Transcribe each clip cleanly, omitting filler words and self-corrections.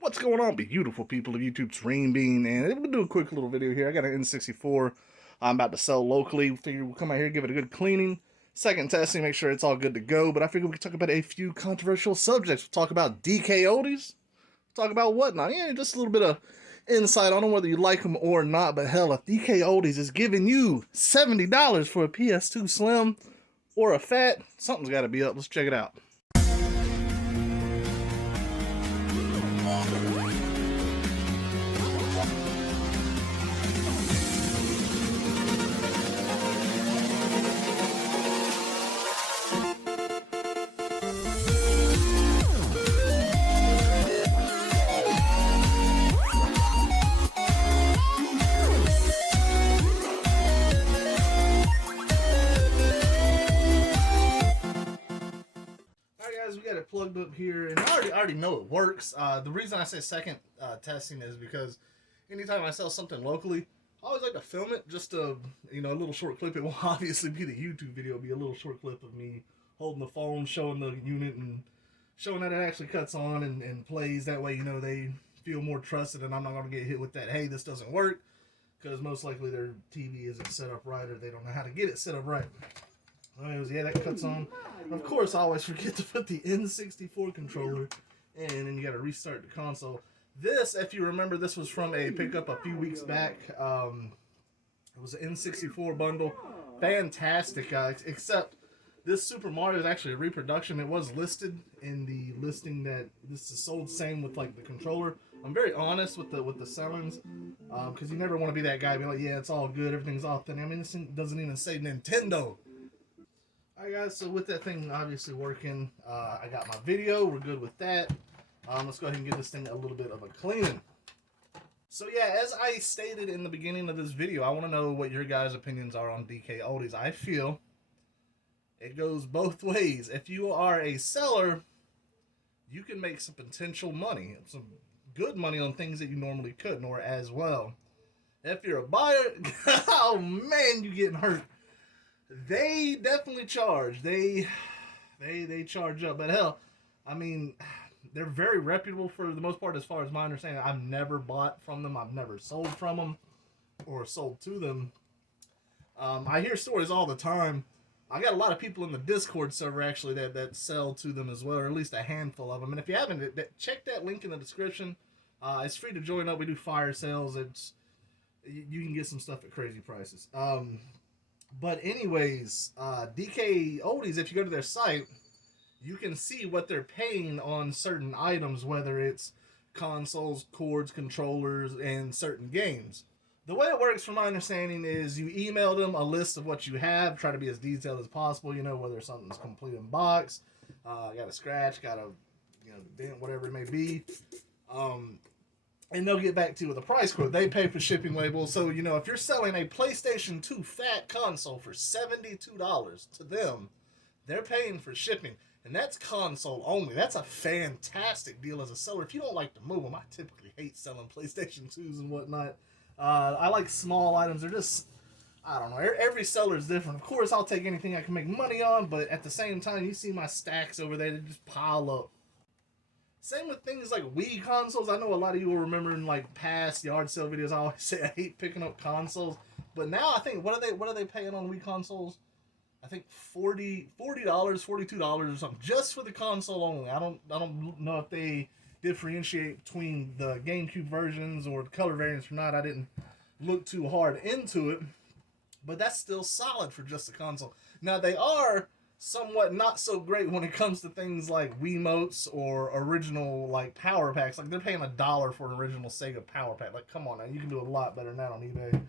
What's going on, beautiful people of YouTube's Renebean? And I'm gonna do a quick little video here. I got an N64 I'm about to sell locally. Figure we'll come out here, give it a good cleaning, second testing, make sure it's all good to go. But I figured we could talk about a few controversial subjects. We'll talk about DKOldies, talk about whatnot. Yeah, just a little bit of insight on them, whether you like them or not. But hell, if DKOldies is giving you $70 for a PS2 Slim or a Fat, something's got to be up. Let's check it out. We got it plugged up here, and I already know it works. The reason I say second testing is because anytime I sell something locally, I always like to film it, just a little short clip. It will obviously be the YouTube video. It'll be a little short clip of me holding the phone, showing the unit, and showing that it actually cuts on and plays. That way, they feel more trusted, and I'm not going to get hit with that, hey, this doesn't work, because most likely their TV isn't set up right, or they don't know how to get it set up right. Anyways, yeah, that cuts on. Of course, I always forget to put the N64 controller in, and you got to restart the console. This, if you remember, this was from a pickup a few weeks back. It was an N64 bundle. Fantastic, except this Super Mario is actually a reproduction. It was listed in the listing that this is sold same with like the controller. I'm very honest with the sellings, because you never want to be that guy being like, yeah, it's all good, everything's authentic. I mean, this doesn't even say Nintendo. Alright guys, so with that thing obviously working, I got my video, we're good with that. Let's go ahead and give this thing a little bit of a cleaning. So yeah, as I stated in the beginning of this video, I want to know what your guys' opinions are on DKOldies. I feel it goes both ways. If you are a seller, you can make some potential money, some good money on things that you normally couldn't, or as well. If you're a buyer, oh man, you getting hurt. They definitely charge. They charge up. But hell, I mean, they're very reputable for the most part, as far as my understanding. I've never bought from them. I've never sold from them or sold to them. I hear stories all the time. I got a lot of people in the Discord server actually that sell to them as well, or at least a handful of them. And if you haven't, check that link in the description. It's free to join up. We do fire sales. You can get some stuff at crazy prices. But anyways, DKOldies, if you go to their site, you can see what they're paying on certain items, whether it's consoles, cords, controllers, and certain games. The way it works, from my understanding, is you email them a list of what you have, try to be as detailed as possible, whether something's complete in box, got a scratch, got a dent, whatever it may be. And they'll get back to you with a price quote. They pay for shipping labels. So, if you're selling a PlayStation 2 Fat console for $72 to them, they're paying for shipping. And that's console only. That's a fantastic deal as a seller. If you don't like to move them, I typically hate selling PlayStation 2s and whatnot. I like small items. They're just, I don't know. Every seller is different. Of course, I'll take anything I can make money on, but at the same time, you see my stacks over there, they just pile up. Same with things like Wii consoles. I know a lot of you will remember in like past yard sale videos, I always say I hate picking up consoles. But now I think, what are they paying on Wii consoles? I think $40, $42 or something, just for the console only. I don't know if they differentiate between the GameCube versions or the color variants or not. I didn't look too hard into it. But that's still solid for just a console. Now they are somewhat not so great when it comes to things like Wiimotes or original like power packs. Like, they're paying $1 for an original Sega power pack. Like, come on now, you can do a lot better than that on eBay.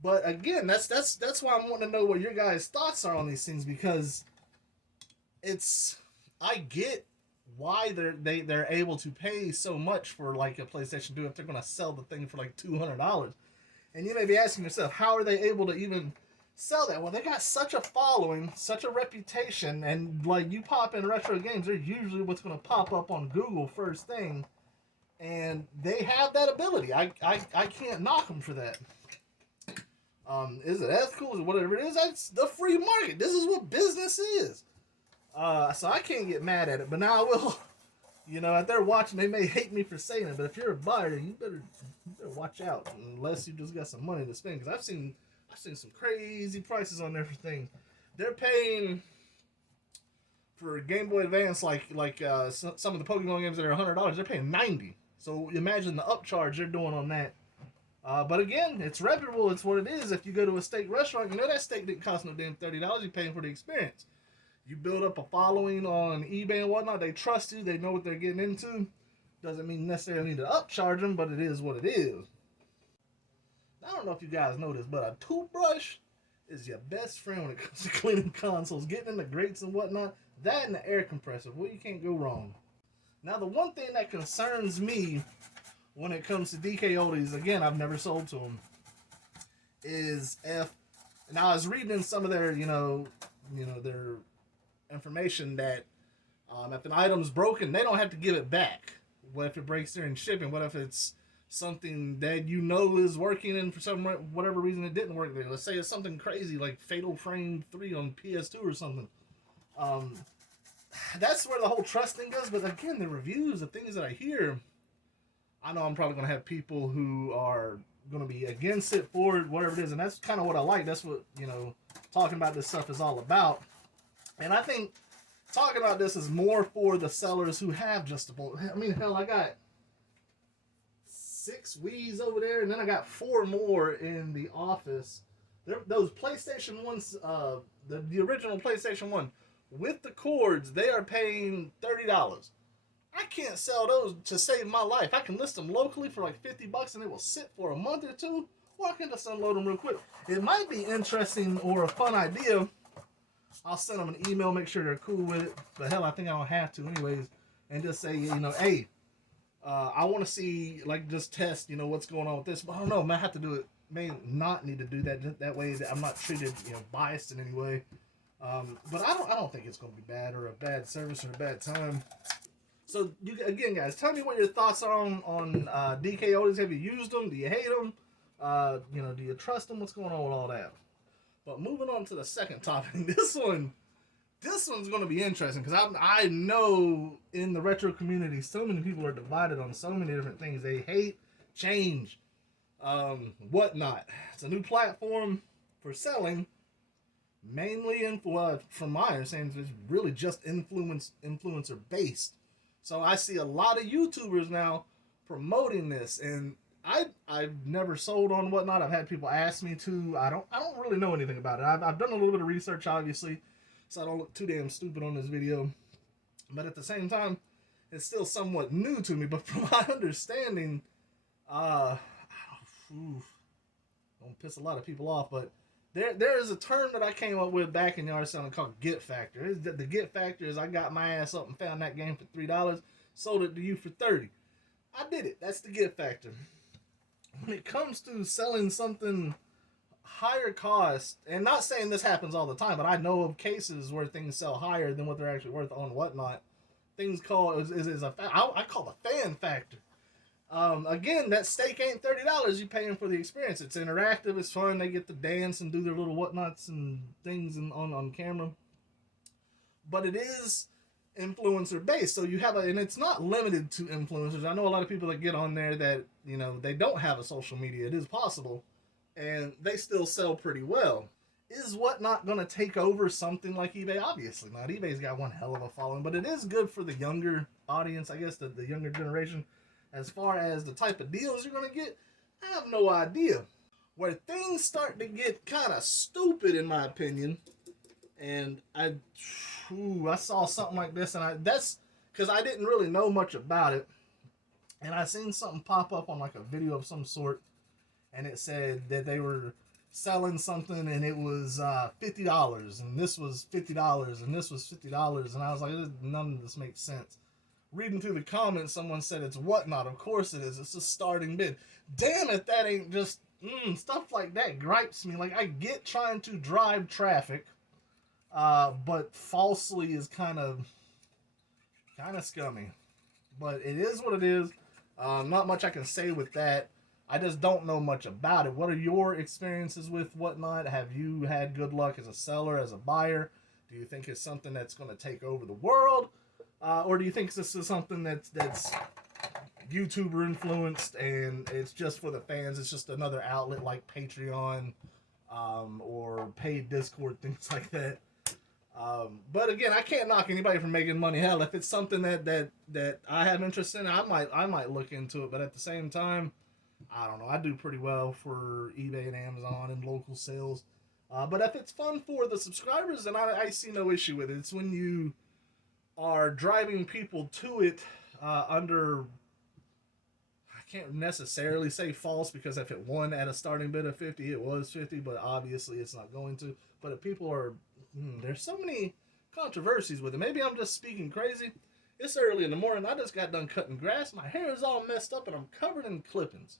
But again, that's why I'm wanting to know what your guys' thoughts are on these things, because I get why they're able to pay so much for like a PlayStation 2 if they're going to sell the thing for like $200. And you may be asking yourself, how are they able to even sell that? Well, they got such a following, such a reputation, and like, you pop in retro games, they're usually what's going to pop up on Google first thing, and they have that ability. I can't knock them for that. Is it ethical? Is it whatever it is? That's the free market. This is what business is. So I can't get mad at it. But now You know, if they're watching, they may hate me for saying it, but if you're a buyer, you better watch out unless you just got some money to spend. Because I've seen some crazy prices on there for things. They're paying for Game Boy Advance some of the Pokemon games that are $100. They're paying $90. So imagine the upcharge they're doing on that. But again, it's reputable. It's what it is. If you go to a steak restaurant, you know that steak didn't cost no damn $30. You're paying for the experience. You build up a following on eBay and whatnot. They trust you. They know what they're getting into. Doesn't mean necessarily need to upcharge them, but it is what it is. I don't know if you guys know this, but a toothbrush is your best friend when it comes to cleaning consoles, getting in the grates and whatnot. That and the air compressor. Well, you can't go wrong. Now, the one thing that concerns me when it comes to DKOldies, again, I've never sold to them, is if, now I was reading in some of their, their information that if an item's broken, they don't have to give it back. What if it breaks during shipping? What if it's something that you know is working and for some whatever reason it didn't work there? Let's say it's something crazy like Fatal Frame 3 on PS2 or something. That's where the whole trust thing goes. But again, the reviews, the things that I hear, I know I'm probably going to have people who are going to be against it, for it, whatever it is. And that's kind of what I like. That's what, talking about this stuff is all about. And I think talking about this is more for the sellers who have adjustable. I mean, hell, I got 6 Wii's over there, and then I got 4 more in the office. Those PlayStation 1s, the original PlayStation 1, with the cords, they are paying $30. I can't sell those to save my life. I can list them locally for like $50 and they will sit for a month or two, or I can just unload them real quick. It might be interesting or a fun idea. I'll send them an email, make sure they're cool with it. But hell, I think I don't have to anyways. And just say, hey, I want to see, just test, what's going on with this. But I don't know, may have to do it. May not need to do that. That way that I'm not treated, biased in any way. But I don't think it's going to be bad or a bad service or a bad time. So, again, guys, tell me what your thoughts are on DKOldies. Have you used them? Do you hate them? Do you trust them? What's going on with all that? But moving on to the second topic, this one's going to be interesting because I know in the retro community, so many people are divided on so many different things. They hate change, whatnot. It's a new platform for selling, mainly from my understanding, it's really just influencer based. So I see a lot of YouTubers now promoting this, and I've never sold on whatnot. I've had people ask me to. I don't really know anything about it. I've done a little bit of research, obviously, so I don't look too damn stupid on this video. But at the same time, it's still somewhat new to me. But from my understanding, don't piss a lot of people off, but there is a term that I came up with back in yard selling called get factor. The get factor is I got my ass up and found that game for $3, sold it to you for $30. I did it. That's the get factor. When it comes to selling something higher cost, and not saying this happens all the time, but I know of cases where things sell higher than what they're actually worth on whatnot. Things I call the fan factor. Again, that steak ain't $30. You're paying for the experience. It's interactive. It's fun. They get to dance and do their little whatnots and things on camera. But it is influencer based, so you have and it's not limited to influencers. I know a lot of people that get on there that they don't have a social media. It is possible, and they still sell pretty well. Is whatnot going to take over something like eBay? Obviously not. eBay's got one hell of a following, but it is good for the younger audience, I guess, the younger generation. As far as the type of deals you're going to get, I have no idea. Where things start to get kind of stupid, in my opinion, and I saw something like this, and that's because I didn't really know much about it, and I seen something pop up on like a video of some sort, and it said that they were selling something, and it was $50, and this was $50, and this was $50, and I was like, none of this makes sense. Reading through the comments, someone said it's whatnot. Of course it is. It's a starting bid. Damn it, that ain't just stuff like that gripes me. Like, I get trying to drive traffic, but falsely is kind of scummy. But it is what it is. Not much I can say with that. I just don't know much about it. What are your experiences with whatnot? Have you had good luck as a seller, as a buyer? Do you think it's something that's going to take over the world? Or do you think this is something that's YouTuber influenced and it's just for the fans? It's just another outlet like Patreon, or paid Discord, things like that. But again, I can't knock anybody for making money. Hell, if it's something that I have interest in, I might look into it. But at the same time, I don't know. I do pretty well for eBay and Amazon and local sales. But if it's fun for the subscribers, then I see no issue with it. It's when you are driving people to it under, I can't necessarily say false, because if it won at a starting bid of 50, it was 50, but obviously it's not going to. But if people are, there's so many controversies with it. Maybe I'm just speaking crazy. It's early in the morning. I just got done cutting grass. My hair is all messed up and I'm covered in clippings.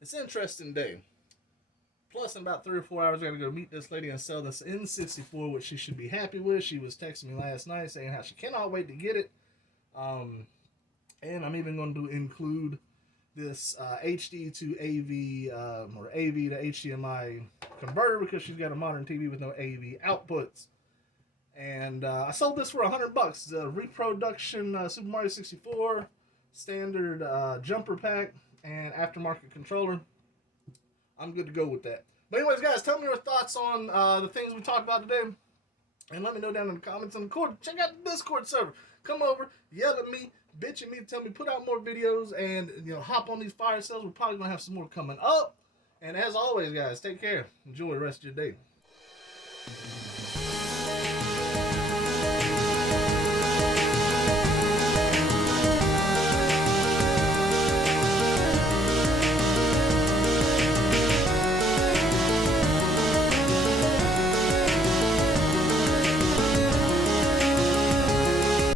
It's an interesting day. Plus, in about 3 or 4 hours, I gotta go meet this lady and sell this N64, which she should be happy with. She was texting me last night saying how she cannot wait to get it. And I'm even going to include this HD to AV, or AV to HDMI converter, because she's got a modern TV with no AV outputs. And I sold this for $100. The reproduction Super Mario 64, standard jumper pack, and aftermarket controller. I'm good to go with that. But anyways, guys, tell me your thoughts on the things we talked about today. And let me know down in the comments on the Discord. Check out the Discord server. Come over, yell at me, bitch at me, tell me put out more videos, and hop on these fire sales. We're probably going to have some more coming up. And as always, guys, take care. Enjoy the rest of your day.